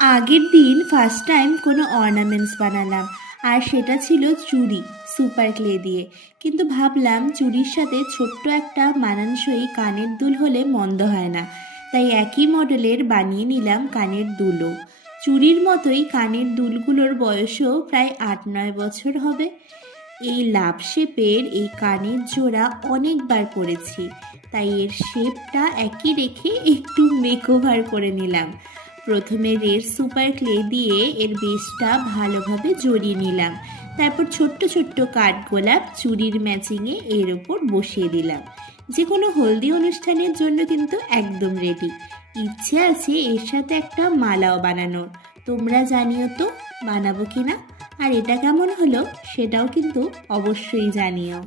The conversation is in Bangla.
আগের দিন ফার্স্ট টাইম কোনো অর্নামেন্টস বানালাম, আর সেটা ছিল চুড়ি সুপার ক্লে দিয়ে। কিন্তু ভাবলাম চুড়ির সাথে ছোট্ট একটা মানানসই কানের দুল হলে মন্দ হয় না, তাই একই মডেলের বানিয়ে নিলাম কানের দুলও। চুড়ির মতোই কানের দুলগুলোর বয়সও প্রায় 8-9 বছর হবে। এই লাভ শেপের এই কানের জোড়া অনেকবার পরেছি, তাই এর শেপটা একই রেখে একটু মেকওভার করে নিলাম। প্রথমে রেড সুপার ক্লে দিয়ে এর বেসটা ভালোভাবে জড়িয়ে নিলাম, তারপর ছোট্ট ছোট্ট কাঠগোলাপ চুড়ির ম্যাচিংয়ে এর ওপর বসিয়ে দিলাম। যে কোনো হলদি অনুষ্ঠানের জন্য কিন্তু একদম রেডি। ইচ্ছে আছে এর সাথে একটা মালাও বানানোর। তোমরা জানিও তো বানাবো কিনা, আর এটা কেমন হলো সেটাও কিন্তু অবশ্যই জানিও।